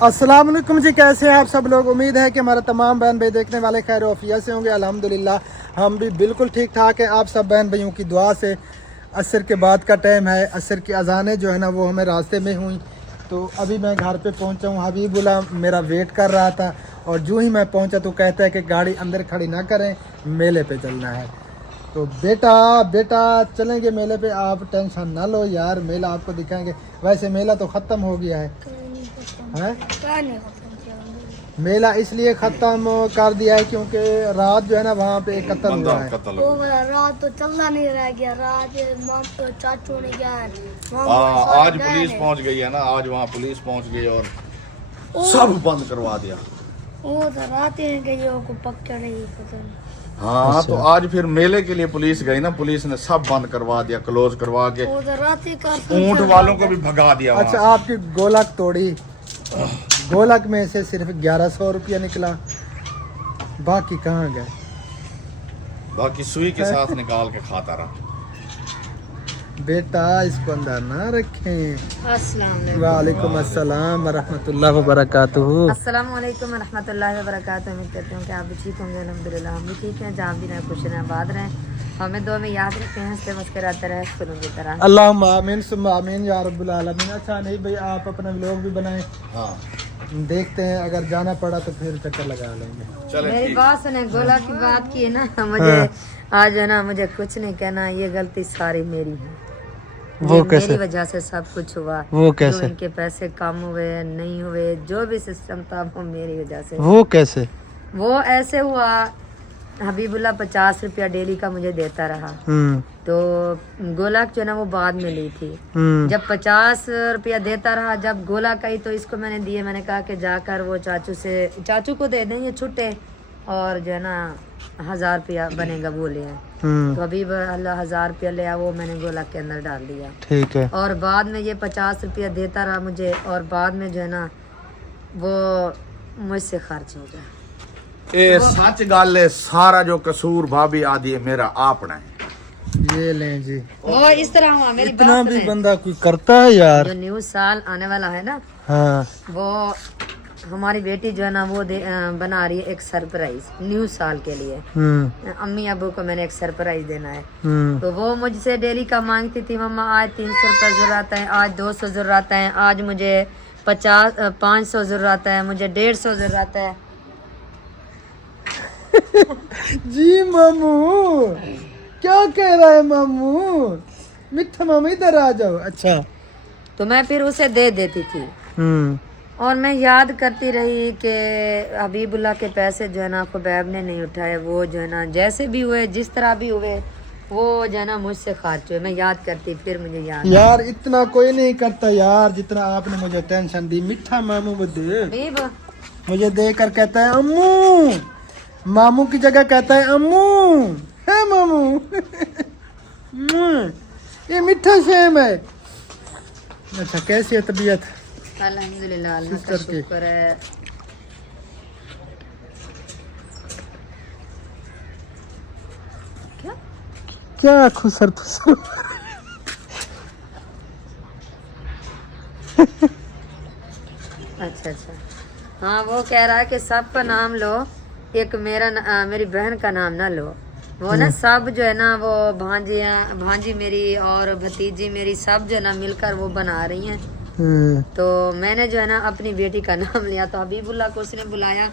अस्सलाम वालेकुम जी, कैसे हैं आप सब लोग। उम्मीद है कि हमारे तमाम बहन भाई देखने वाले खैर वफियत से होंगे। अल्हम्दुलिल्लाह हम भी बिल्कुल ठीक ठाक हैं। आप सब बहन भाइयों की दुआ से असर के बाद का टाइम है। असर की अजानें जो है ना वो हमें रास्ते में हुई, तो अभी मैं घर पे पहुंचा हूँ। हबीबुल्ला मेरा वेट कर रहा था और जो ही मैं पहुंचा तो कहता है कि गाड़ी अंदर खड़ी ना करें, मेले पे चलना है। तो बेटा चलेंगे मेले पे, आप टेंशन ना लो यार, मेला आपको दिखाएंगे। वैसे मेला तो ख़त्म हो गया है मेला इसलिए ख़त्म कर दिया है क्योंकि रात जो है ना वहाँ पे कत्ल हुआ है। वो रात तो चलना नहीं रह गया, रात चाचू ने क्या है आज पुलिस पहुंच गई है ना, आज वहाँ पुलिस पहुंच गई और सब बंद करवा दिया। वो तो रात ही गई को पकड़ रही पता नहीं। हाँ तो आज फिर मेले के लिए पुलिस गई ना, पुलिस ने सब बंद करवा दिया, क्लोज करवा के वो तो रात ही का ऊंट वालों को भी भगा दिया। अच्छा, आपकी गोलक तोड़ी, गोलक में से सिर्फ 1100 रुपया निकला, बाकी कहाँ गए? बाकी सुई के साथ निकाल के खाता रहा। बेटा इसको अंदर ना रखें। अस्सलाम वालेकुम अस्सलाम वरहमतुल्लाहि वबरकातुहू। वालेकुम रहमतुल्लाहि व बरकातुहू। उम्मीद करती हूँ कि आप भी ठीक होंगे। अल्हम्दुलिल्लाह हम भी ठीक हैं। जहाँ भी रहें खुश रहें, आबाद रहें, हमें दुआ में याद रखें, हंसते मुस्कुराते रहें फूलों की तरह। अल्लाहुम्मा आमीन सुम्मा आमीन या रब्बुल आलमीन। अच्छा नहीं भाई, आप अपना व्लॉग भी बनाएं, हाँ देखते हैं, अगर जाना पड़ा तो फिर चक्कर लगा लेंगे। चले मेरी ठीक। बात सुने, गोला की बात की है ना, मुझे आज है ना मुझे कुछ नहीं कहना, ये गलती सारी मेरी है। वो ये कैसे? मेरी वजह से सब कुछ हुआ। वो कैसे? जो इनके पैसे कम हुए नहीं हुए, जो भी सिस्टम था वो मेरी वजह से। वो कैसे? वो ऐसे हुआ, हबीबुल्ला 50 रुपया डेली का मुझे देता रहा, तो गोलक जो ना वो बाद में ली थी। जब 50 रुपया देता रहा, जब गोलक आई तो इसको मैंने दिए। मैंने कहा कि जाकर वो चाचू को दे देंगे छुट्टे, और जो है ना 1000 रुपया बनेगा वो ले आए। तो अभी अल्लाह 1000 रुपया ले आया, वो मैंने गोलक के अंदर डाल दिया। ठीक है। और बाद में ये 50 रुपया देता रहा मुझे, और बाद में जो है ना वो मुझसे खर्च हो गया। ए सच गल है, सारा जो कसूर भाभी आदि है मेरा आपना है। ये लें जी। वो इस तरह हुआ, मेरी इतना बात भी सुने। बंदा कोई करता है यार। जो न्यू साल आने वाला है ना, हाँ वो हमारी बेटी जो है ना वो बना रही है एक सरप्राइज न्यू साल के लिए। अम्मी अबू को मैंने एक सरप्राइज देना है। तो वो मुझसे डेली का मांगती थी, मम्मा आज 300 रुपये जरूरत है, आज 200 जरूरत है, आज मुझे 500 जरूरत है, मुझे 150 जरूरत है। जी मामू क्या कह रहा है मामू? मिठा मामू इधर आ जाओ। अच्छा। तो मैं फिर उसे दे देती थी, और मैं याद करती रही कि हबीबुल्ला के पैसे जो है ना खुबैब ने नहीं उठाए। वो जो है ना जैसे भी हुए, जिस तरह भी हुए, वो जो है ना मुझसे खर्च हुए। मैं याद करती, फिर मुझे याद यार इतना कोई नहीं करता यार जितना आपने मुझे टेंशन दी। मिठा मामू मुझे दे कर कहता है अम्मू, मामू की जगह कहता है अम्मू है मामू। ये मिठा शेम है। अच्छा, कैसी है तबीयत? अल्हम्दुलिल्लाह, अल्लाह का सिस्टर की। शुक्र है। क्या खुसर फुसर? अच्छा, हाँ वो कह रहा है कि सबका नाम लो, एक मेरी बहन का नाम ना लो। वो ना सब जो है ना वो भांजी मेरी और भतीजी मेरी सब जो है ना मिलकर वो बना रही हैं। तो मैंने जो है ना अपनी बेटी का नाम लिया। तो हबीबुल्ला को उसने बुलाया,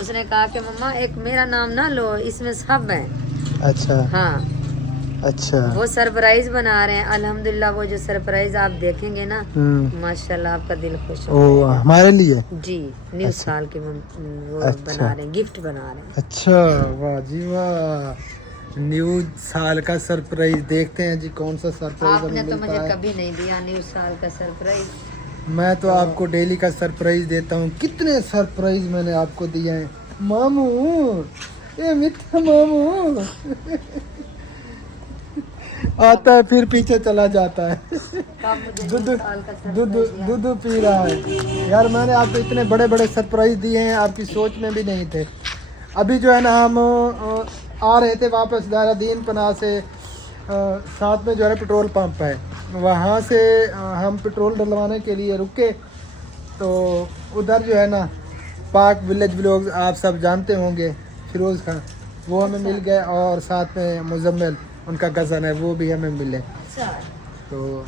उसने कहा कि मम्मा एक मेरा नाम ना लो, इसमें सब है। अच्छा। हाँ, अच्छा। वो सरप्राइज बना रहे हैं। अल्हम्दुलिल्लाह वो जो सरप्राइज आप देखेंगे ना, माशाल्लाह आपका दिल खुश हो ओ हमारे लिए जी। न्यू साल के वो बना रहे हैं, गिफ्ट बना रहे हैं। अच्छा, वाह जी वाह। न्यू साल का सरप्राइज देखते हैं जी, कौन सा सरप्राइज आपने हमें तो मिलता मुझे है। कभी नहीं दिया न्यू साल का सरप्राइज। मैं तो आपको डेली का सरप्राइज देता हूँ। कितने सरप्राइज मैंने आपको दिए हैं मामू। ये मिठा मामू आता है फिर पीछे चला जाता है। दूध पी रहा है। यार मैंने आपको इतने बड़े बड़े सरप्राइज दिए हैं, आपकी सोच में भी नहीं थे। अभी जो है ना हम आ रहे थे वापस दारादीन पनाह से, साथ में जो है पेट्रोल पंप है, वहाँ से हम पेट्रोल डलवाने के लिए रुके। तो उधर जो है ना पाक विलेज व्लॉग्स आप सब जानते होंगे, फिरोज़ खान, वो हमें मिल गए, और साथ में मुजम्मिल उनका कज़न है, वो भी हमें मिले। तो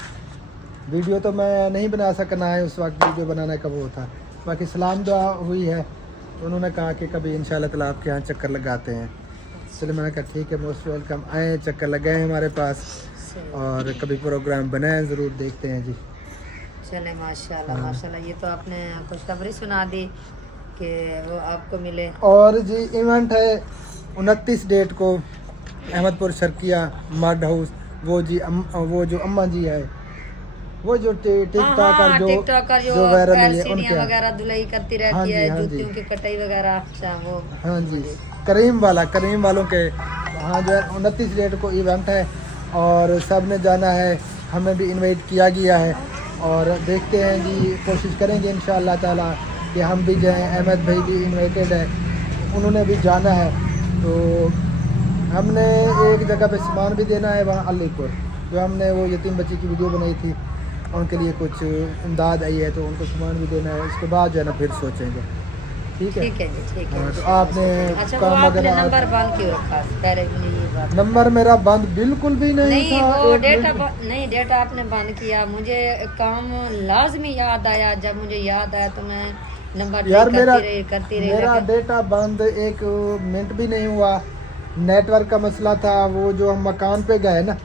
वीडियो तो मैं नहीं बना सकना है, उस वक्त वीडियो बनाने का वो था, बाकी सलाम दुआ हुई है। उन्होंने कहा कि कभी इंशाल्लाह ताला आपके यहाँ चक्कर लगाते हैं। चलो मैंने कहा ठीक है, मोस्ट वेलकम, आए, चक्कर लगाए हमारे पास, और कभी प्रोग्राम बनाए, ज़रूर देखते हैं जी। चले माशाल्लाह माशाल्लाह, ये तो आपने खुशखबरी सुना दी कि वो आपको मिले। और जी इवेंट है 29 डेट को अहमदपुर शर्किया मड हाउस, वो जी वो जो अम्मा जी है, वो जो टिकटॉकर जो वायरल है उनके वगैरह धुलाई करती रहती हाँ जी, है, हाँ जूतियों जी। की कटाई वगैरह, अच्छा वो हाँ जी, करीम वालों के हाँ जो है 29 डेट को इवेंट है, और सब ने जाना है, हमें भी इनवाइट किया गया है, और देखते हैं जी, कोशिश करेंगे इंशाअल्लाह ताला कि हम भी जाएं। अहमद भाई भी इनवाइटेड है, उन्होंने भी जाना है। तो हमने एक जगह पे सामान भी देना है, वहाँ अलीपुर, जो हमने वो यतीम बच्ची की वीडियो बनाई थी, उनके लिए कुछ इमदाद आई है, तो उनको सामान भी देना है। उसके बाद जो है ना फिर सोचेंगे। ठीक है, ठीक है जी, ठीक है। हाँ, तो आपने अच्छा, वो काम आपने वगैरह नंबर बंद क्यों रखा? पहले मुझे ये बात नंबर मेरा बंद बिल्कुल भी नहीं नहीं, था। वो एक डेटा मिनट। नहीं, डेटा आपने बंद किया, मुझे काम लाजमी याद आया, जब मुझे याद आया तो मैं नंबर यार मेरा करती रही मेरा लेकिन- डेटा बंद एक मिनट भी नहीं हुआ। नेटवर्क का मसला था, वो जो हम मकान पे गए ना,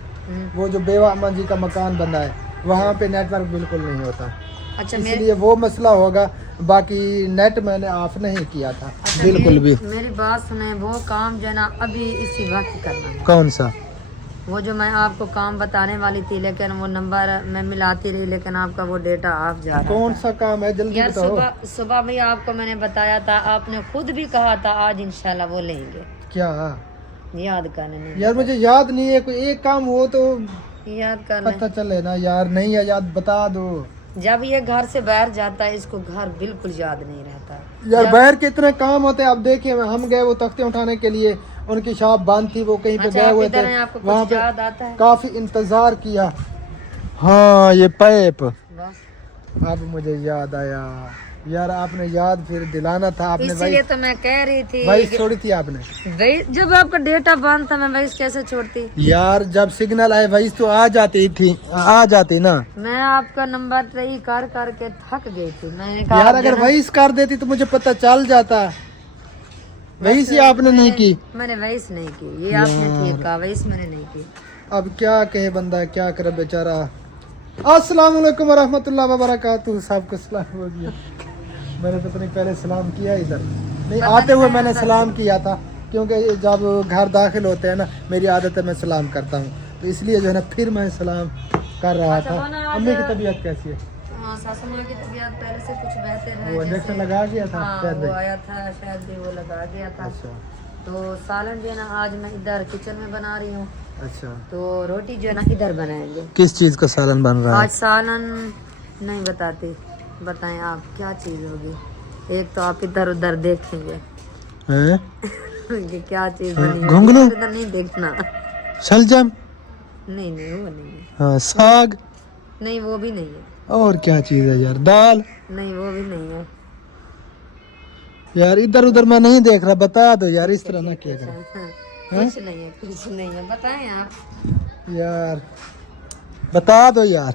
वो जो बेवा अम्मा जी का मकान बना है, वहाँ पे नेटवर्क बिल्कुल नहीं होता, अच्छा इसलिए वो मसला होगा। बाकी नेट मैंने ऑफ नहीं किया था अच्छा, बिल्कुल भी। मेरी बात सुने, वो काम जो है ना अभी इसी वक्त करना है। कौन सा? वो जो मैं आपको काम बताने वाली थी, लेकिन वो नंबर मैं मिलाती रही, लेकिन आपका वो डेटा ऑफ जा रहा कौन था। सा काम है, जल्दी यार बताओ। सुबह भी आपको मैंने बताया था, आपने खुद भी कहा था आज इंशाल्लाह वो लेंगे, क्या? याद करने नहीं यार मुझे याद नहीं है, कोई एक काम हो तो याद कर लें। पता चले ना यार, नहीं है याद, बता दो जब ये घर से बाहर जाता है, इसको घर बिल्कुल याद नहीं रहता। यार। बाहर के इतने काम होते हैं, अब देखिए हम गए वो तख्ते उठाने के लिए, उनकी शॉप बंद थी, वो कहीं पे अच्छा, गए आप हुए इधर थे, हैं, आपको वहाँ कुछ पे याद आता है? काफी इंतजार किया। हाँ ये पाइप, बस अब मुझे याद आया यार, आपने याद फिर दिलाना था। आपने इसीलिए तो मैं कह रही थी वॉइस छोड़ी थी आपने जब आपका डेटा बंद था, मैं वॉइस कैसे छोड़ती? यार। जब सिग्नल आए वॉइस तो आ जाती ना मैं आपका नंबर ट्राई कर करके थक गई थी, मैंने कहा यार। आप अगर जो ना- वॉइस कर देती तो मुझे पता चल जाता, वॉइस ही आपने नहीं की। मैंने वॉइस नहीं की, ये आपने ठीक कहा, वॉइस मैंने नहीं की। अब क्या कहे बंदा, क्या करे बेचारा। अस्सलाम वालेकुम रहमतुल्लाह व बरकातहू। सबको सलाम हो गया, मैंने तो अपने पहले सलाम किया इधर नहीं, आते हुए मैंने सलाम किया था, क्योंकि जब घर दाखिल होते हैं ना, मेरी आदत है मैं सलाम करता हूँ, तो इसलिए जो है ना फिर मैं सलाम कर रहा था। अम्मी की तबीयत कैसी है? हाँ, सासू माँ की तबीयत पहले से कुछ बेहतर है। वो इंजेक्शन जैसे- लगा गया था हाँ, शायद? वो आया था शायद भी, वो लगा गया था। अच्छा तो सालन जो है ना आज मैं इधर किचन में बना रही हूँ, अच्छा। तो रोटी जो है ना इधर बनाएंगे। किस चीज़ का सालन बन रहा आज सालन नहीं बताती, बताएं आप क्या चीज़ होगी। एक तो आप इधर उधर देखेंगे है? कि क्या चीज़ बनी है। घुंघरू? इधर उधर नहीं देखना। शलजम? नहीं नहीं, वो नहीं है। हाँ, साग? नहीं, वो भी नहीं है। और क्या चीज़ है यार? दाल? नहीं, वो भी नहीं है। यार इधर उधर मैं नहीं देख रहा, बता दो यार, इस तरह ना किया करो कुछ नहीं है, कुछ नहीं है, बताएं आप। यार, बता दो यार।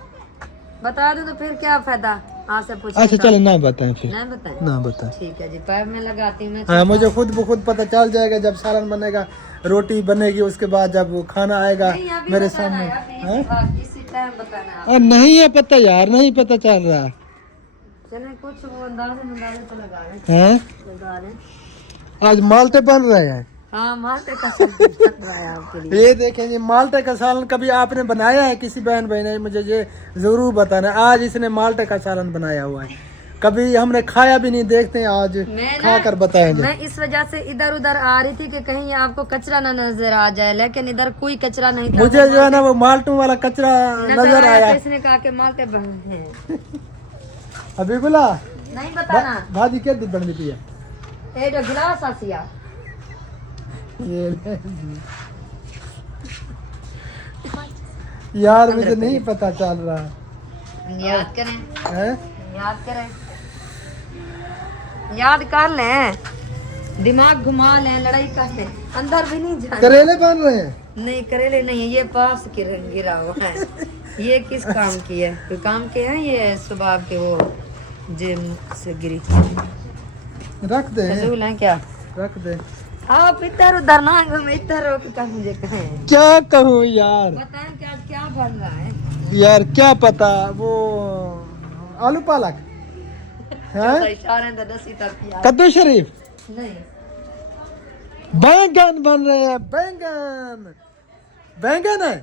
बता दो तो फिर क्या फायदा आपसे पूछने अच्छा का? चलो ना बताएं फिर, नहीं बताएं? ना बताएं। ठीक है जी, पाइप में लगाती हूँ मैं। हाँ मुझे खुद ब खुद पता चल जाएगा जब सालन बनेगा, रोटी बनेगी, उसके बाद जब वो खाना आएगा नहीं, अभी मेरे बताना सामने। है, अभी हैं? इसी बात- इसी टाइम बताना है। और नहीं है पता यार, नहीं पता चल रहा चले कुछ वो अंदाजे तो लगा रहे है। लगा रहे। आज माल्टे बन रहे हैं। हाँ, माल्टे का सब्जी बन रहा है आपके लिए। ये देखें जी, माल्टे का सालन कभी आपने बनाया है? किसी बहन भाई ने मुझे ये जरूर बताना। आज इसने माल्टे का सालन बनाया हुआ है, कभी हमने खाया भी नहीं, देखते हैं आज मैं खा कर बताएंगे। मैं इस वजह से इधर उधर आ रही थी कि कहीं आपको कचरा ना नजर आ जाए, लेकिन इधर कोई कचरा नहीं था। मुझे जो है ना वो माल्टू वाला कचरा नजर आया। तो इसने कहा कि माल्टे बन हैं। अभी बोला नहीं बताना। भाजी क्या दी बन दी है ए जो गिलास आसिया ये ले। यार मुझे नहीं पता चल रहा याद करें, है। याद करें। याद कर लें, दिमाग घुमा लें, लड़ाई कर लें, अंदर भी नहीं जाना। करेले बन रहे हैं? नहीं करेले नहीं, ये पास गिरा हुआ है। ये किस काम की है? कोई काम के हैं ये सुबह के वो जिम से गिरी रख दे, फजूल है क्या? रख दे। आप इधर उधर ना घूम, इधर रोक कर मुझे कहें। क्या कहूँ यार, बताएं क्या क्या बन रहा है? यार क्या पता, वो आलू पालक है, इशारे तो दसी तक यार। कद्दू शरीफ, नहीं बैंगन बन रहे हैं, बैंगन, बैंगन है।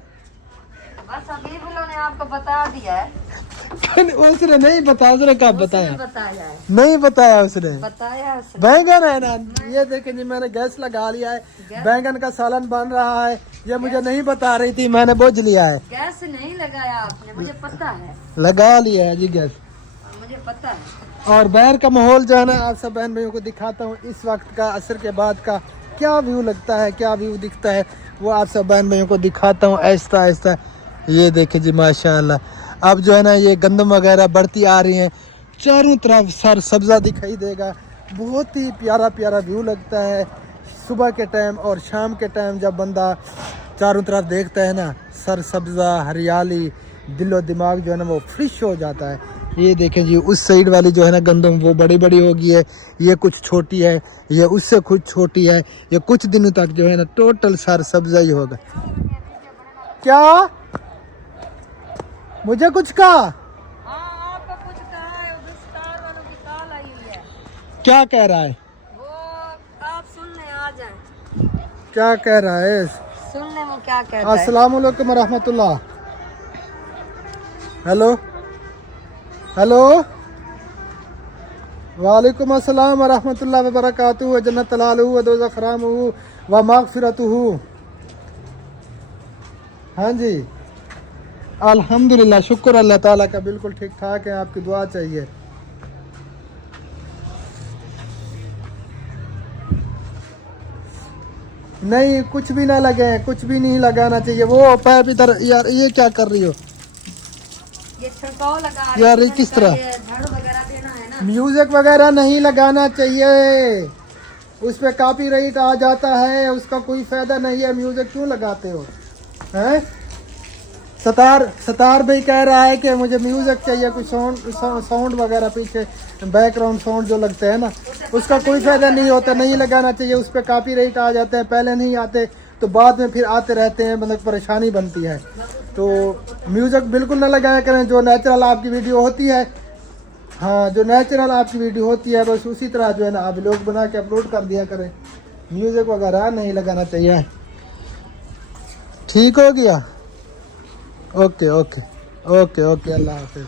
बस अभी बोलो ने आपको बता दिया है। उसने नहीं बताया, उसने कब बताया? बताया है, नहीं बताया उसने, बताया उसने। बैंगन है ना। ये देखें जी, मैंने गैस लगा लिया है, बैंगन का सालन बन रहा है। ये मुझे नहीं बता रही थी, मैंने बुझ लिया है। गैस नहीं लगाया आपने, मुझे पता है, लगा लिया है जी गैस। मुझे पता है। और बाहर का माहौल जो है ना, आप सब बहन भाइयों को दिखाता हूँ इस वक्त का, असर के बाद का क्या व्यू लगता है, क्या व्यू दिखता है, वो आप सब बहन भाइयों को दिखाता हूँ आहिस्ता आहिस्ता। ये देखें जी माशाल्लाह, अब जो है ना ये गंदम वगैरह बढ़ती आ रही हैं, चारों तरफ सर सब्ज़ा दिखाई देगा। बहुत ही प्यारा प्यारा व्यू लगता है सुबह के टाइम और शाम के टाइम, जब बंदा चारों तरफ देखता है ना, सर सब्ज़ा, हरियाली, दिलो दिमाग जो है ना वो फ्रेश हो जाता है। ये देखें जी, उस साइड वाली जो है ना गंदम वो बड़ी बड़ी होगी है, ये कुछ छोटी है, ये उससे कुछ छोटी है। ये कुछ दिनों तक जो है ना टोटल सर सब्ज़ा ही होगा। क्या मुझे कुछ कहा? हाँ आपको कुछ कहा है, विस्तार वालों की कॉल आई हुई है। क्या कह रहा है? वो आप सुनने आ जाएं, क्या कह रहा है? सुनने में क्या कहता है। अस्सलाम वालेकुम रहमतुल्लाह। हेलो हेलो, वालेकुम अस्सलाम रहमतुल्लाह व बरकातुहू व जन्नत लालहू व दोज़खरामहू व मग़फ़िरतुहू। हाँ जी, अल्हम्दुलिल्लाह, शुक्र अल्लाह ताला का, बिल्कुल ठीक ठाक है। आपकी दुआ चाहिए। नहीं कुछ भी ना लगे, कुछ भी नहीं लगाना चाहिए। वो पैप इधर, यार ये क्या कर रही हो ये छिड़काव लगा रहे यार? हैं, ये किस तरह? झाड़ू वगैरह देना है ना। म्यूजिक वगैरह नहीं लगाना चाहिए, उस पे कॉपीराइट आ जाता है, उसका कोई फायदा नहीं है। म्यूजिक क्यों लगाते हो हैं? सतार भाई कह रहा है कि मुझे म्यूजिक चाहिए, कुछ साउंड वगैरह पीछे बैकग्राउंड साउंड जो लगते हैं ना, उसका कोई फायदा नहीं होता, नहीं लगाना चाहिए। उस पर कॉपीराइट आ जाते हैं, पहले नहीं आते तो बाद में फिर आते रहते हैं, मतलब परेशानी बनती है। तो म्यूजिक बिल्कुल ना लगाया करें। जो नेचुरल आपकी वीडियो होती है, हाँ जो नेचुरल आपकी वीडियो होती है, बस उसी तरह जो है ना आप लोग बना के अपलोड कर दिया करें। म्यूजिक वगैरह नहीं लगाना चाहिए। ठीक हो गया? ओके ओके ओके ओके, अल्लाह हाफिज़।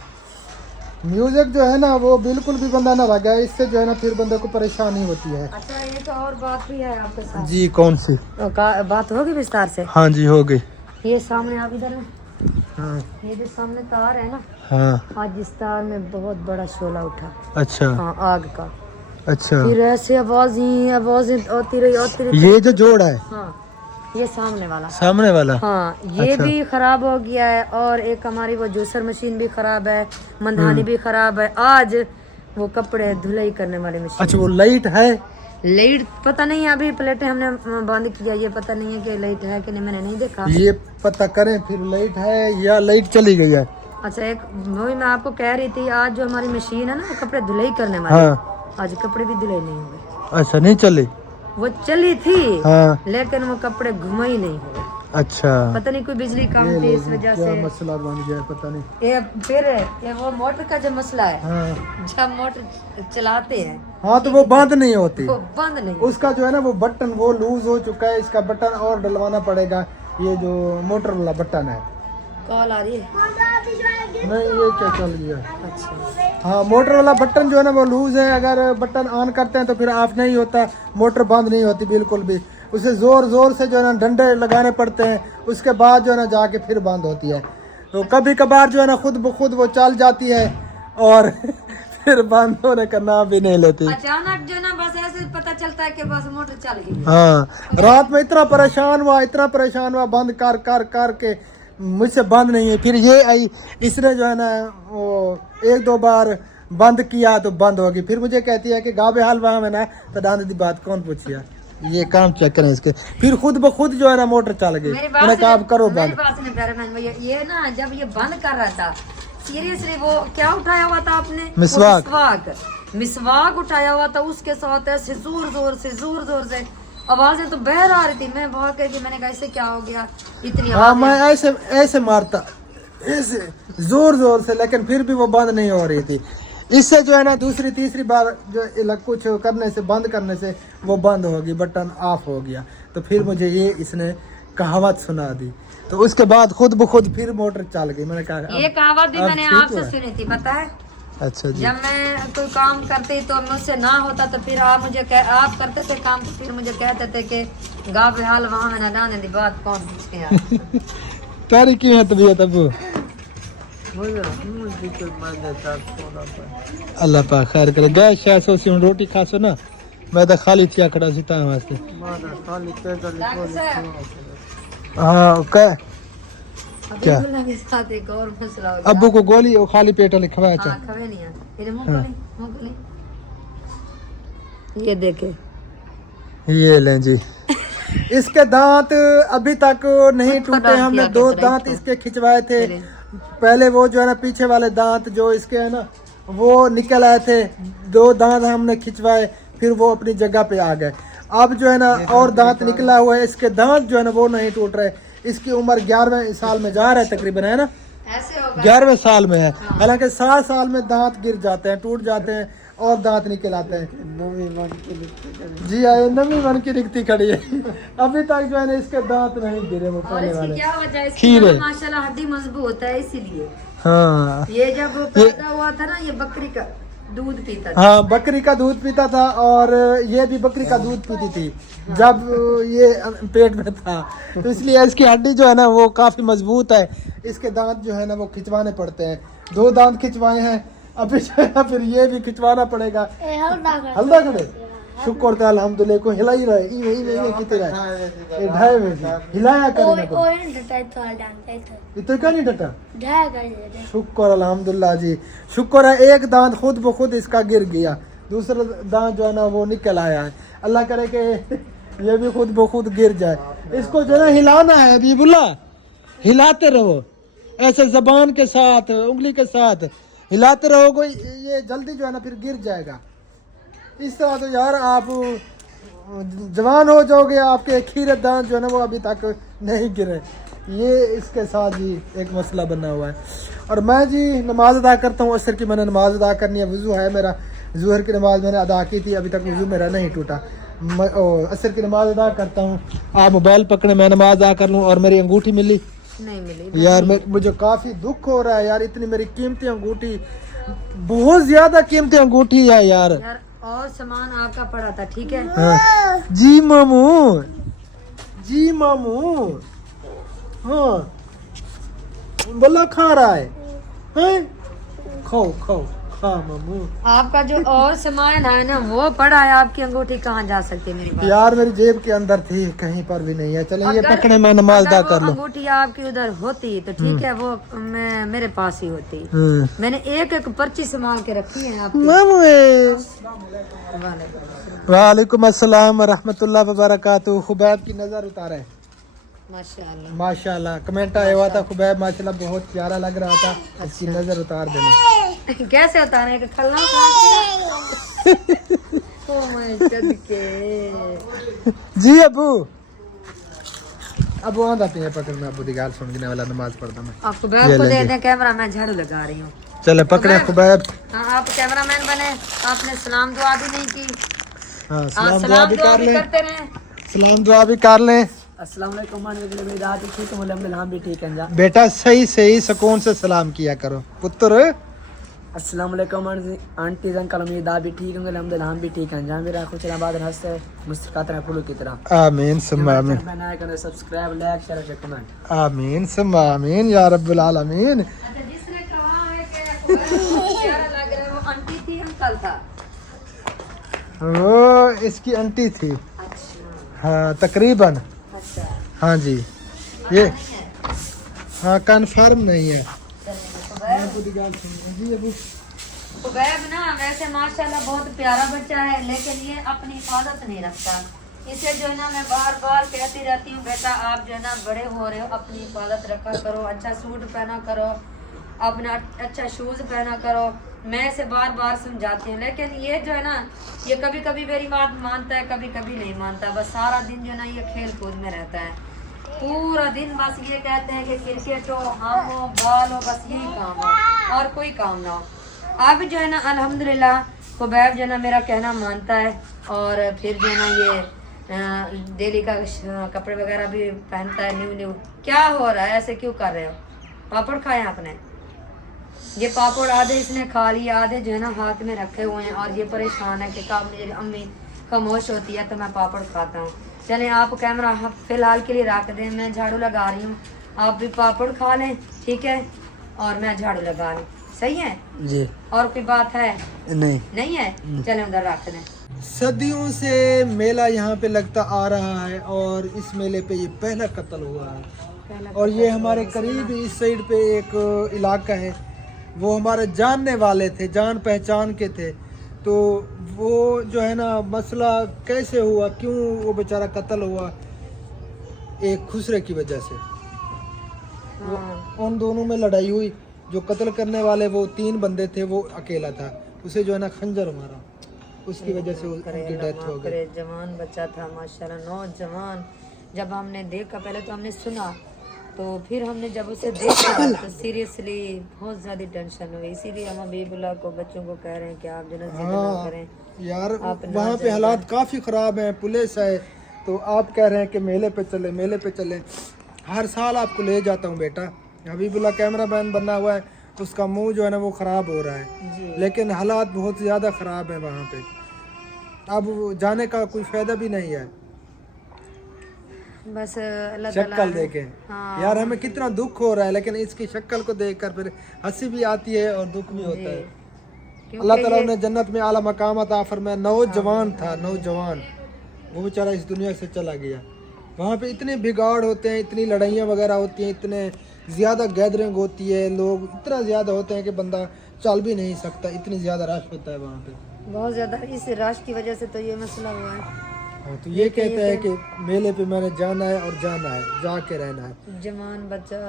म्यूजिक जो है ना वो बिल्कुल भी बंदा ना लगाए, इससे जो है ना फिर बंदे को परेशानी होती है। अच्छा ये तो और बात भी है आपके साथ। जी कौन सी बात होगी विस्तार से? हाँ जी हो गई। ये सामने आप इधर है, हाँ ये जो सामने तार है ना, हाँ, आज इस तार में बहुत बड़ा शोला उठा। अच्छा हाँ आग का। अच्छा, फिर ऐसे आवाजें आती रही। ये जो जोड़ है हाँ ये सामने वाला, सामने वाला, हाँ ये अच्छा। भी खराब हो गया है। और एक हमारी वो जूसर मशीन भी खराब है, मंधानी भी खराब है। आज वो कपड़े धुलाई करने वाली मशीन, अच्छा वो लाइट है? लाइट पता नहीं, अभी प्लेटें हमने बंद किया, ये पता नहीं है कि लाइट है कि नहीं, मैंने नहीं देखा। ये पता करें फिर लाइट है या लाइट चली गई है। अच्छा एक वही मैं आपको कह रही थी, आज जो हमारी मशीन है ना कपड़े धुलाई करने वाली, हाँ आज कपड़े भी धुलाई नहीं हुए। अच्छा नहीं चली? वो चली थी हाँ लेकिन वो कपड़े घुमा ही नहीं हुए। अच्छा, पता नहीं कोई बिजली कम ये थी इस लोग वजह क्या से। मसला बन गया पता नहीं। ये फिर ये वो मोटर का जो मसला है, हाँ जब मोटर चलाते हैं हाँ तो वो बंद नहीं होती, वो बंद नहीं। उसका जो है ना वो बटन वो लूज हो चुका है, इसका बटन और डलवाना पड़ेगा। ये जो मोटर वाला बटन है। कॉल आ रही है। नहीं ये क्या चल गया? अच्छा हाँ मोटर वाला बटन जो है ना वो लूज है, अगर बटन ऑन करते हैं तो फिर ऑफ नहीं होता, मोटर बंद नहीं होती बिल्कुल भी। उसे जोर जोर से जो है ना डंडे लगाने पड़ते हैं, उसके बाद जो है ना जाके फिर बंद होती है। तो कभी कभार जो है ना खुद ब खुद वो चल जाती है और फिर बंद होने का नाम भी नहीं लेती। अचानक जो ना बस ऐसे पता चलता है कि बस मोटर चल गई। हाँ रात में इतना परेशान हुआ बंद कर कर कर के मुझसे बंद नहीं है। फिर ये आई, इसने जो है ना वो एक दो बार बंद किया तो बंद होगी, फिर मुझे कहती है कि गाँव हाल वहाँ में ना तो दान दी बात कौन पूछिया। ये काम चेक करें इसके, फिर खुद ब खुद जो है ना मोटर चल गई, मैंने कहा आप करो बंद। ये ना जब ये बंद कर रहा था सीरियसली वो क्या उठाया हुआ था आपने? मिसवाक उठाया हुआ था, उसके साथ ऐसे जोर जोर से आवाजें तो बहर आ रही थी। मैं भाग गई थी, मैंने कहा इससे क्या हो गया इतनी हाँ मैं ऐसे मारता ऐसे जोर से, लेकिन फिर भी वो बंद नहीं हो रही थी। इससे जो है ना दूसरी तीसरी बार जो कुछ करने से बंद करने से वो बंद होगी, बटन ऑफ हो गया। तो फिर मुझे ये इसने कहावत सुना दी, तो उसके बाद खुद ब खुद फिर मोटर चल गई। मैंने कहा ये कहावत भी मैंने आपसे सुनी थी, पता है? अच्छा जी। जब मैं कोई काम करती तो मुझसे ना होता तो फिर आप करते थे काम, तो फिर मुझे कहते थे कि गाँव बेहाल वहाँ में ना दी बात कौन पूछे। तारी क्यों है तबीयत अबू? अल्लाह पाक खैर करे। गए शायद सोची हूँ रोटी खासो ना, मैं तो खाली थिया खड़ा सीता हूँ वास्ते। हाँ क्या के साथ एक और मसला हो गया। अब्बू को गोली वो खाली पेट वाली खवाया हाँ, खबे नहीं है। तेरे मुंह खोली। ये देखे, ये लें जी। इसके दांत अभी तक नहीं टूटे, हमने 2 दांत इसके खिंचवाए थे। पहले वो जो है ना पीछे वाले दांत जो इसके है ना वो निकल आए थे, 2 दांत हमने खिंचवाए, फिर वो अपनी जगह पे आ गए। अब जो है ना और दांत निकला हुआ है, इसके दांत जो है ना वो नहीं टूट रहे। इसकी उम्र 11वें साल में जा रहा है तकरीबन, है ना? ऐसे होगा 11वें साल में है। हालांकि 7 साल में दांत गिर जाते हैं, टूट जाते हैं और दांत निकल आते हैं। जी आए नवी मन की रिक्ति खड़ी है। अभी तक जो है ना इसके दांत नहीं गिरे वो और पहले इसकी वाले। क्या वजह है? खीर है। इसकी माशाल्लाह हड्डी मजबूत है, इसीलिए। हाँ ये जब पैदा हुआ था ना, ये बकरी का दूध पीता था। हाँ बकरी का दूध पीता था, और ये भी बकरी का दूध पीती थी जब ये पेट में था, तो इसलिए इसकी हड्डी जो है ना वो काफी मजबूत है। इसके दांत जो है ना वो खिंचवाने पड़ते हैं। 2 दांत खिंचवाए हैं, अभी जो है ना फिर ये भी खिंचवाना पड़ेगा। हल्दा खड़े शुक्र था अल्हम्दुलिल्लाह को हिला ही रहे ई किते रहे ए ढाई में हिलाया करे इतो का नहीं डटा। शुक्र अल्हम्दुलिल्लाह जी, शुक्र है एक दांत खुद ब खुद इसका गिर गया, दूसरा दांत जो है ना वो निकल आया है। अल्लाह करे कि ये भी खुद ब खुद गिर जाए। इसको जो है ना हिलाना है हबीबुल्लाह, हिलाते रहो ऐसे जबान के साथ उंगली के साथ हिलाते रहोगे, ये जल्दी जो है ना फिर गिर जाएगा। इस तरह तो यार आप जवान हो जाओगे, आपके खीरे दांत जो है ना वो अभी तक नहीं गिरे। ये इसके साथ जी एक मसला बना हुआ है। और मैं जी नमाज अदा करता हूँ, असर की मैंने नमाज अदा करनी है, वज़ू है मेरा, ज़ुहर की नमाज मैंने अदा की थी, अभी तक वज़ू मेरा नहीं टूटा। असर की नमाज अदा करता हूँ, आप मोबाइल पकड़े मैं नमाज अदा कर लूँ। और मेरी अंगूठी नहीं मिली यार, मुझे काफ़ी दुख हो रहा है यार, इतनी मेरी कीमती अंगूठी, बहुत ज़्यादा कीमती अंगूठी है यार। और सामान आपका पड़ा था, ठीक है? हाँ। जी मामू हाँ बोला खा रहा है, खाओ हाँ मामू। आपका जो और सामान है ना वो पड़ा है, आपकी अंगूठी कहाँ जा सकती है मेरी बात? यार मेरी जेब के अंदर थी, कहीं पर भी नहीं है। चलो ये पकड़े मैं नमाज अदा कर लूं। अंगूठी आपकी उधर होती तो ठीक है, वो मेरे पास ही होती। मैंने एक पर्ची संभाल के रखी है आपकी। मामू वालेकुम अस्सलाम रहमतुल्लाह व बरकातहू। खुबैब की नजर उतारे माशाल्लाह, कमेंट आया हुआ था खुबैब माशाल्लाह बहुत प्यारा लग रहा था, इसकी नजर उतार देना। कैसे उतारे के खलना जी अबू आंदा पे पकड़ में अबू दी गाल सुनने वाला नमाज पढ़ता मैं। आप खुबैब को दे दें कैमरा, मैं झाड़ू लगा रही हूँ। चले पकड़े खुबैब। हाँ आप कैमरामैन बने, आपने सलाम दुआ भी नहीं की। हाँ सलाम दुआ भी कर लें, करते रहे। सलाम दुआ भी कर लें। अस्सलाम वालेकुम भी ठीक है बेटा सही सुकून से सलाम किया करो पुत्र। अस्सलाम वालेकुम आंटी अंकल उम्मीद आप भी ठीक होंगे, अल्हम्दुलिल्लाह हम भी ठीक हैं। जहाँ मेरा कुछ बाद हंसते मुस्कुराते हैं फूलों की तरह। आमीन सुम्मा आमीन। बनाया करें सब्सक्राइब लाइक शेयर कमेंट। आमीन सुम्मा आमीन या रब्बुल आलमीन। जिसने कहा है कि प्यारा लग रहा है वो आंटी थी अंकल था? वो इसकी आंटी थी। हाँ तकरीबन। अच्छा हाँ जी ये हाँ कन्फर्म नहीं है। जी अबू खुबैब ना वैसे माशाल्लाह बहुत प्यारा बच्चा है, लेकिन ये अपनी हिफाजत नहीं रखता। इसे जो है ना मैं बार बार कहती रहती हूँ, बेटा आप जो है ना बड़े हो रहे हो, अपनी हिफाजत रखा करो, अच्छा सूट पहना करो, अपना अच्छा शूज़ पहना करो। मैं इसे बार बार समझाती हूँ, लेकिन ये जो है ना ये कभी कभी मेरी बात मानता है, कभी कभी नहीं मानता। बस सारा दिन जो है ना ये खेल कूद में रहता है, पूरा दिन बस ये कहते हैं कि क्रिकेट हो, हम हो, बॉल हो, बस यही काम हो और कोई काम ना हो। अब जो है ना अल्हम्दुलिल्लाह खुबैब जो है ना मेरा कहना मानता है, और फिर जो है ना ये डेली का कपड़े वगैरह भी पहनता है न्यू। क्या हो रहा है, ऐसे क्यों कर रहे हो? पापड़ खाए आपने? ये पापड़ आधे इसने खा लिए, आधे जो है ना हाथ में रखे हुए हैं, और ये परेशान है कि कब मेरी अम्मी खामोश होती है तो मैं पापड़ खाता हूँ। चलें आप कैमरा फिलहाल के लिए रख दें, मैं झाड़ू लगा रही हूँ, आप भी पापड़ खा लें, ठीक है, और मैं झाड़ू लगा लूँ, सही है जी। और कोई बात है? नहीं है, चलें उधर रख दें। सदियों से मेला यहाँ पे लगता आ रहा है, और इस मेले पे ये पहला कत्ल हुआ है। और ये हमारे करीब इस साइड पे एक इलाका है, वो हमारे जानने वाले थे, जान पहचान के थे। तो वो जो है ना मसला कैसे हुआ, क्यों वो बेचारा कत्ल हुआ, एक खुसरे की वजह से उन दोनों में लड़ाई हुई। जो कत्ल करने वाले वो 3 बंदे थे, वो अकेला था, उसे जो है ना खंजर मारा, उसकी वजह से उनकी डेथ हो गई। जवान बच्चा था माशाल्लाह, नौजवान। जब हमने देखा, पहले तो हमने सुना, तो फिर हमने जब उसे देखा तो सीरियसली बहुत ज़्यादा टेंशन हुई। इसीलिए हम हबीबुल्लाह को बच्चों को कह रहे हैं कि आप जो ना करें यार, वहाँ पे हालात काफ़ी ख़राब हैं, पुलिस है। तो आप कह रहे हैं कि मेले पे चले। हर साल आपको ले जाता हूँ बेटा। हबीबुल्लाह कैमरामैन बना हुआ है, उसका मुंह जो है ना वो ख़राब हो रहा है, लेकिन हालात बहुत ज़्यादा ख़राब है वहाँ पे। अब जाने का कोई फ़ायदा भी नहीं है। बस अल्लाह शक्ल देखें, यार हमें कितना दुख हो रहा है, लेकिन इसकी शक्ल को देखकर फिर हंसी भी आती है और दुख भी होता है। अल्लाह ताला ने जन्नत में आला मकाम अता फरमाया। नौजवान था, नौजवान, वो बेचारा इस दुनिया से चला गया। वहाँ पे इतने बिगाड़ होते हैं, इतनी लड़ाइयाँ वगैरह होती हैं, इतने ज़्यादा गैदरिंग होती है, लोग इतना ज़्यादा होते हैं कि बंदा चल भी नहीं सकता, इतनी ज़्यादा रश होता है वहाँ पे, बहुत ज़्यादा। इस रश की वजह से तो ये मसला हुआ है। हाँ, तो ये कहते हैं कि मेले पे मैंने जाना है और जाना है, जाके रहना है। जवान बच्चा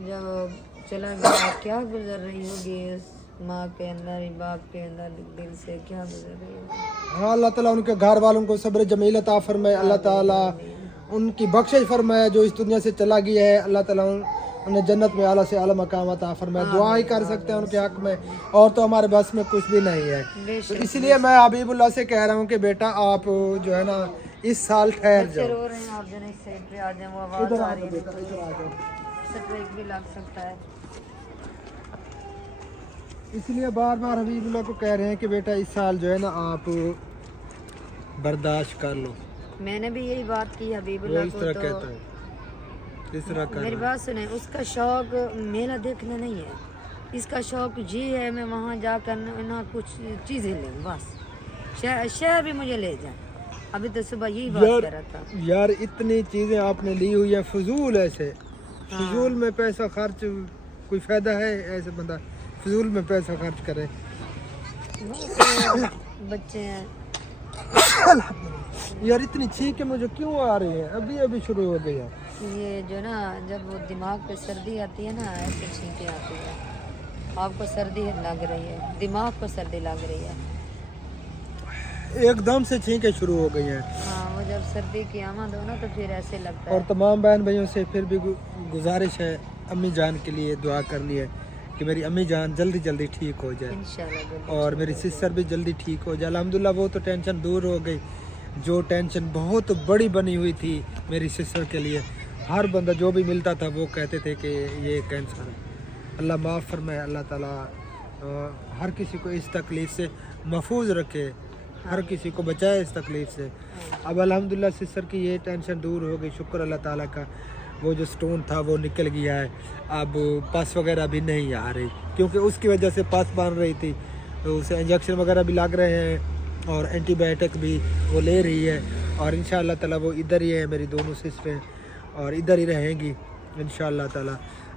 जब चला गया, क्या गुजर रही होगी उस माँ के अंदर, बाप के अंदर, दिल से क्या गुजर रही होगी। हाँ, अल्लाह ताला उनके घर वालों को सब्र जमील अता फरमाए, अल्लाह ताला उनकी बख्शिश फरमाए। जो इस दुनिया से चला गया है, अल्लाह ताला उन्हें जन्नत में आला से आला मकाम अता फरमाए। दुआ ही कर सकते हैं उनके हक में, और तो हमारे बस में कुछ भी नहीं है। तो इसलिए मैं हबीबुल्लाह से कह रहा हूँ कि बेटा आप जो है ना इस साल ठहर जाओ। रो रहे हैं आप, जो नहीं साइड पे आ जाए, वो आवाज आ रही है, स्ट्राइक भी लग सकता है। इसलिए बार बार हबीबुल्लाह को कह रहे हैं कि बेटा इस साल जो है ना आप बर्दाश्त कर लो। मैंने भी यही बात की हबीबुल्लाह इस को। तरह तो कहता है, इस तरह कर मेरी बात सुने, उसका शौक मेला देखना नहीं है, इसका शौक ये है मैं वहाँ जाकर ना कुछ चीज़ें लूँ, बस शहर भी मुझे ले जाए। अभी तो सुबह यही बात कर रहा था। यार इतनी चीज़ें आपने ली हुई हैं फजूल, ऐसे फजूल में पैसा खर्च, कोई फ़ायदा है? ऐसे बंदा फजूल में पैसा खर्च करे। बच्चे हैं यार, इतनी छींकें मुझे क्यों आ रही हैं? अभी अभी शुरू हो गई है ये जो ना, जब वो दिमाग पे सर्दी आती है ना, ऐसे छींकें आती है। आपको सर्दी लग रही है, दिमाग को सर्दी लग रही है, एकदम से छींकें शुरू हो गई हैं। हाँ, वो जब सर्दी की आमद हो ना तो फिर ऐसे लगता है। और तमाम बहन भाइयों से फिर भी गुजारिश है, अम्मी जान के लिए दुआ कर लिए कि मेरी अम्मी जान जल्दी जल्दी ठीक हो जाए, इंशाल्लाह। और मेरी सिस्टर भी जल्दी ठीक हो जाए। अल्हम्दुलिल्लाह वो तो टेंशन दूर हो गई, जो टेंशन बहुत बड़ी बनी हुई थी मेरी सिस्टर के लिए। हर बंदा जो भी मिलता था वो कहते थे कि ये कैंसर है। अल्लाह माफ़ फरमाए, अल्लाह ताला हर किसी को इस तकलीफ़ से महफूज रखे, हर किसी को बचाए इस तकलीफ़ से। अब अल्हम्दुलिल्लाह सिस्टर की ये टेंशन दूर हो गई, शुक्र अल्लाह ताला का। वो जो स्टोन था वो निकल गया है, अब पस वगैरह भी नहीं आ रही, क्योंकि उसकी वजह से पस बन रही थी, तो उसे इंजेक्शन वगैरह भी लग रहे हैं और एंटीबायोटिक भी वो ले रही है। और इंशाअल्लाह ताला वो इधर ही है, मेरी दोनों सिस्टरें, और इधर ही रहेंगी इंशाअल्लाह ताला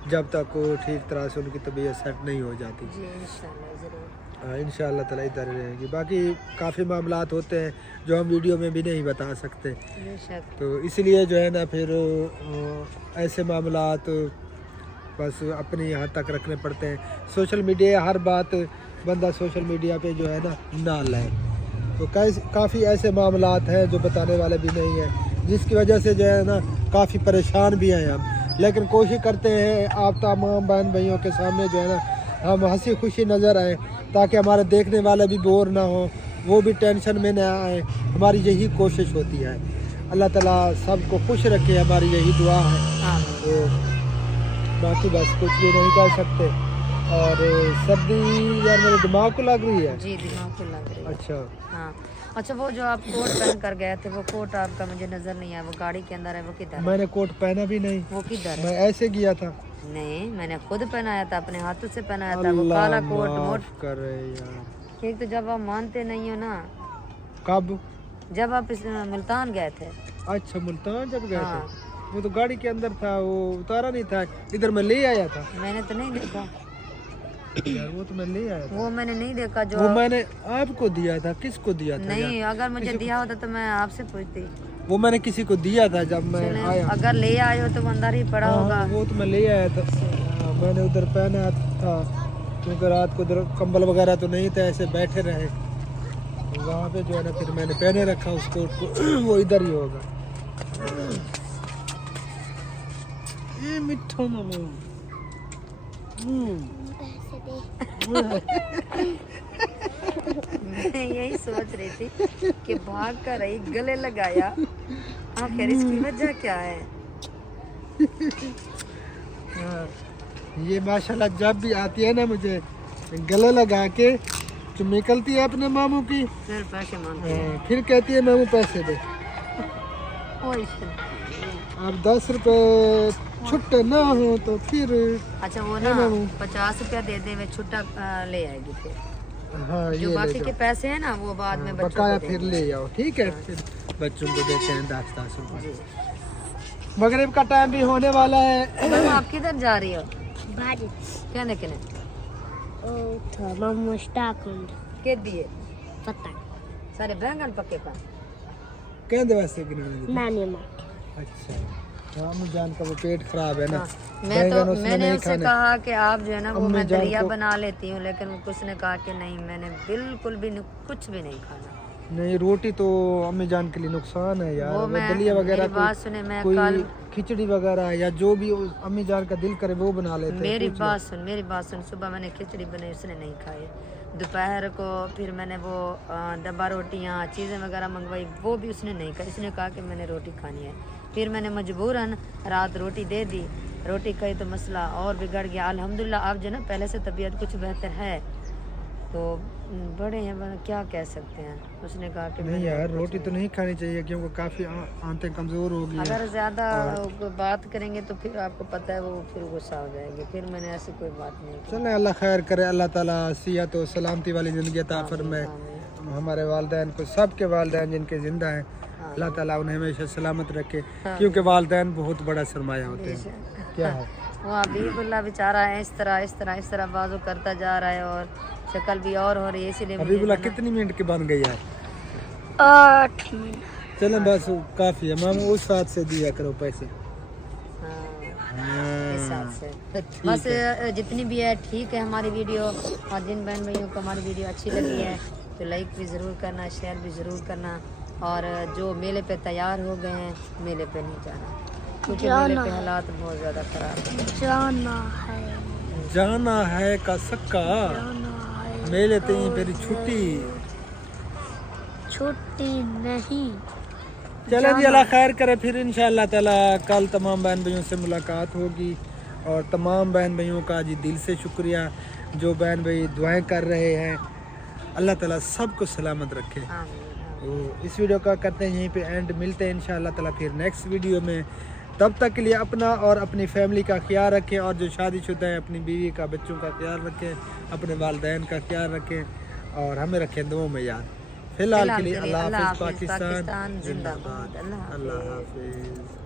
जब तक वो ठीक तरह से उनकी तबीयत सेट नहीं हो जाती। जी इंशाल्लाह ज़रूर। इंशाअल्लाह ताला इधर ही रहेंगी। बाकी काफ़ी मामलात होते हैं जो हम वीडियो में भी नहीं बता सकते, बेशक। तो इसलिए जो है ना फिर ऐसे मामलात बस अपने यहाँ तक रखने पड़ते हैं। सोशल मीडिया हर बात बंदा सोशल मीडिया पे जो है ना लाए, तो काफ़ी ऐसे मामलात हैं जो बताने वाले भी नहीं हैं, जिसकी वजह से जो है ना काफ़ी परेशान भी हैं हम। लेकिन कोशिश करते हैं आप तमाम बहन भाइयों के सामने जो है ना हम हंसी खुशी नज़र आए, ताकि हमारे देखने वाले भी बोर ना हो, वो भी टेंशन में ना आए। हमारी यही कोशिश होती है। अल्लाह ताला सबको खुश रखे, हमारी यही दुआ है। तो बाकी बस कुछ भी नहीं कर सकते। और सर्दी यार मेरे दिमाग को लग रही है। जी दिमाग को लग रही है। अच्छा हाँ अच्छा, वो जो आप कोट पहन कर गए थे, वो कोट आपका मुझे नजर नहीं आया, वो गाड़ी के अंदर है, वो किधर है? मैंने कोट पहना भी नहीं, वो किधर है? मैं ऐसे गया था। नहीं, मैंने खुद पहनाया था, अपने हाथों से पहनाया था, वो काला कोट मोट। माफ करे यार। एक तो जब आप मानते नहीं हो ना, कब? जब आप इस मुल्तान गए थे। अच्छा मुल्तान जब गए हाँ। थे, वो तो गाड़ी के अंदर था, वो उतारा नहीं था, इधर मैं ले आया था। मैंने तो नहीं देखा, यार वो तो मैं ले आया था। वो मैंने नहीं देखा जो वो मैंने आपको दिया था। किसको दिया था नहीं, यार? अगर मुझे दिया होता तो मैं आपसे पूछती। वो मैंने किसी को दिया था जब मैं चले, आया। अगर ले आए हो तो वो अंदर ही पड़ा होगा। हाँ, वो तो मैं ले आया था। हाँ, मैंने उधर पहना था, क्योंकि रात को उधर कंबल वगैरह तो नहीं था, ऐसे बैठे रहे वहाँ पे जो है ना, फिर मैंने पहने रखा उसको वो इधर ही होगा। ये मिठो मामू। मैं यही सोच रही थी कि भाग कर रही, गले लगाया, आखिर इसकी वजह क्या है? हाँ, ये माशाल्लाह जब भी आती है ना मुझे गले लगा के चुम्मी निकलती है अपने मामू की, फिर पैसे मांगते हैं। फिर कहती है मामू पैसे दे। ओए, अब 10 रुपए छुट्टे ना हो तो फिर अच्छा वो ना 50 रुपया दे दे, वे छुट्टा ले आएगी फिर। हाँ जो ये बाकी ले के जाओ। पैसे हैं ना वो बाद में बच्चों बकाया को फिर देंगे। ले जाओ, ठीक है। फिर बच्चों को देते हैं 10-10 रुपए। मगरिब का टाइम भी होने वाला है। मैम, आप किधर जा रही हो? भाजी कहने के ओ तो मम मुश्ताक के दिए पता सारे बैंगन पके का। कहते वैसे कि नहीं? नानी माँ अच्छा हाँ, अम्मी जान का वो पेट खराब है ना। हाँ, बैंगन उसने मैंने नहीं उससे खाने। कहा कि आप जो है ना वो अम्मी मैं जान दलिया को- बना लेती हूँ, लेकिन उसने कहा कि नहीं, मैंने बिल्कुल भी कुछ भी नहीं खाना। नहीं रोटी तो अम्मी जान के लिए नुकसान है यार। वो वो मैं दलिया वगैरह मेरी बात सुने, मैं कोई कल खिचड़ी वगैरह या जो भी अम्मी जान का दिल करे वो बना लेते हैं। मेरी कुछ बात सुन, मेरी बात सुन। सुबह मैंने खिचड़ी बनाई, उसने नहीं खाई। दोपहर को फिर मैंने वो डब्बा रोटियाँ चीज़ें वगैरह मंगवाई, वो भी उसने नहीं खाई। उसने कहा कि मैंने रोटी खानी है। फिर मैंने मजबूरन रात रोटी दे दी। रोटी खाई तो मसला और बिगड़ गया। अल्हम्दुलिल्लाह अब जो है ना पहले से तबीयत कुछ बेहतर है, तो बड़े हैं, क्या कह सकते हैं। उसने कहा कि नहीं मैंने यार कुछ रोटी तो नहीं खानी चाहिए, क्योंकि काफ़ी आंतें कमज़ोर होगी। अगर ज़्यादा बात करेंगे तो फिर आपको पता है वो फिर गुस्सा हो जाएंगे। फिर मैंने ऐसी कोई बात नहीं की। चले अल्लाह खैर करे, अल्लाह ताला सिहत और सलामती वाली ज़िंदगी अता फरमाए। हमारे वालिदैन को, सब के वालिदैन जिनके ज़िंदा हैं, अल्लाह ताला उन्हें हमेशा सलामत रखे, क्योंकि वालिदैन बहुत बड़ा सरमाया होते हैं। क्या है वो हबीबुल्लाह बेचारा है, इस तरह बाजू करता जा रहा है और शक्ल भी और हो रही है, इसीलिए मुझे हबीबुल्लाह कितनी मिनट की बन गई है? 8 मिनट। चलें बस काफ़ी है। मामू उस साथ से दिया करो पैसे। हाँ, इस हिसाब से बस जितनी भी है ठीक है हमारी वीडियो। और जिन बहन भाइयों को हमारी वीडियो अच्छी लगी है तो लाइक भी ज़रूर करना, शेयर भी ज़रूर करना। और जो मेले पे तैयार हो गए हैं, मेले पे नहीं जाना, क्योंकि मेले पे हालात बहुत ज़्यादा ख़राब है। जाना है का सक्का मेले ते फिर छुट्टी नहीं। चलो जी अल्लाह खैर करे। फिर इंशाअल्लाह ताला कल तमाम बहन भाइयों से मुलाकात होगी। और तमाम बहन भाइयों का जी दिल से शुक्रिया, जो बहन भाई दुआएं कर रहे हैं। अल्लाह ताला सबको सलामत रखे। तो इस वीडियो का करते हैं यहीं पे एंड। मिलते हैं इंशाअल्लाह ताला फिर नेक्स्ट वीडियो में। तब तक के लिए अपना और अपनी फैमिली का ख्याल रखें, और जो शादीशुदा है अपनी बीवी का, बच्चों का ख्याल रखें, अपने वालिदैन का ख्याल रखें, और हमें रखें दुआओं में याद। फिलहाल के लिए अल्लाह हाफिज़। पाकिस्तान जिंदाबाद। अल्लाह हाफिज़।